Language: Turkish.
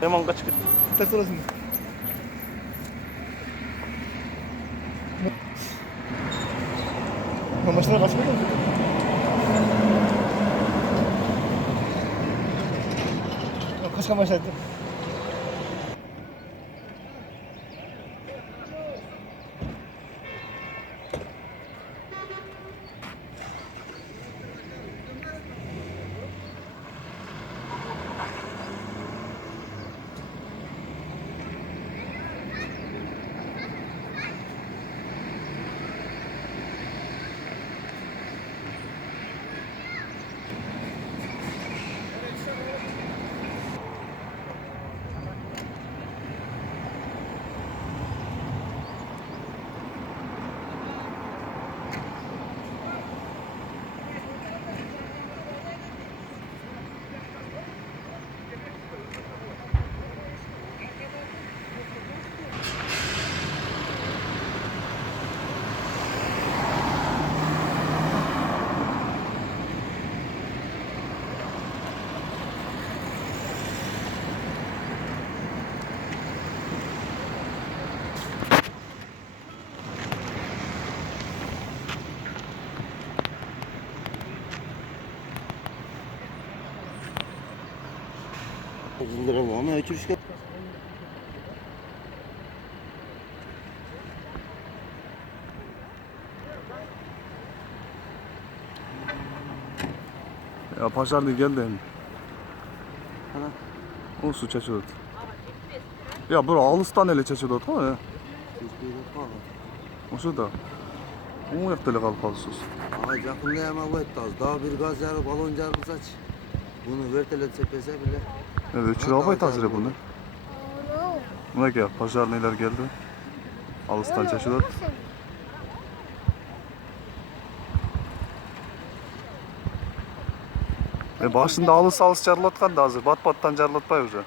Hemen kaç git. Ters orasını. Başına kaçmıyor mu? Kaçkan başladı. Lira bu ama ötürüşke. Ya paşar değil geldi. Ana. O su çeşiyor. Ya bura alıstan ele çeşiyor ta ya. O şu da. O yaptı kalıp kalsız. Ama yakında ama bu etti az. Daha bir gaz yarı balon yarı saç. Bunu vertelet sepese bile. Evet, çırağabay tazire bunu. Buna gel, paşar neler geldi. Alıstan çeşiyor. Başında alыс çarlatkan da hazır. Bat battan çarlatpay уже.